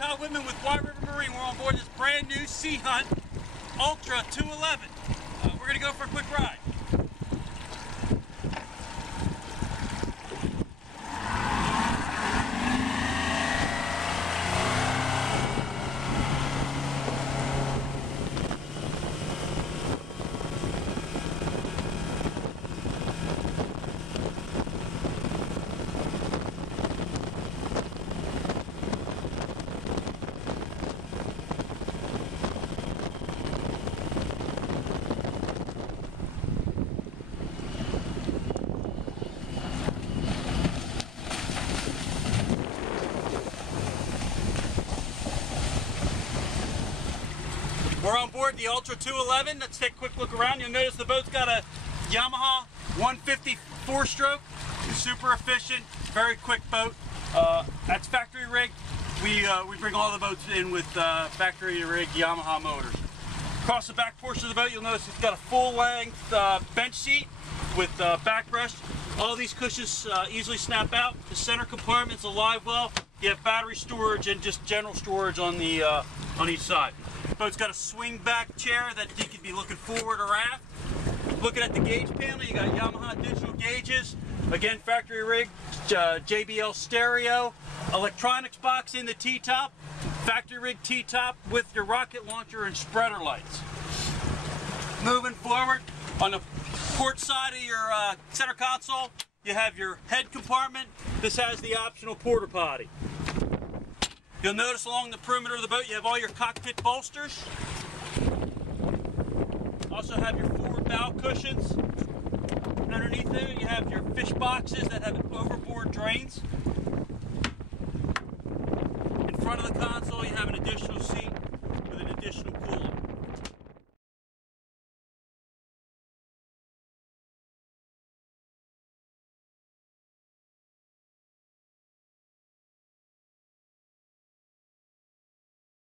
Todd Whitman with White River Marine. We're on board this brand new Sea Hunt Ultra 211. We're going to go for a quick ride. We're on board the Ultra 211. Let's take a quick look around. You'll notice the boat's got a Yamaha 150 4-stroke. Super efficient, very quick boat. That's factory rigged. We bring all the boats in with factory rigged Yamaha motors. Across the back portion of the boat, you'll notice it's got a full-length bench seat with backrest. All these cushions easily snap out. The center compartment's a live well. You have battery storage and just general storage on the on each side. The boat's got a swing back chair that you can be looking forward or aft. Looking at the gauge panel, you got Yamaha digital gauges. Again, factory rigged, JBL stereo, electronics box in the T-top, factory rigged T-top with your rocket launcher and spreader lights. Moving forward, on the port side of your center console, you have your head compartment. This has the optional porta potty. You'll notice along the perimeter of the boat you have all your cockpit bolsters. Also have your forward bow cushions. Underneath there you have your fish boxes that have overboard drains. In front of the console you have an additional seat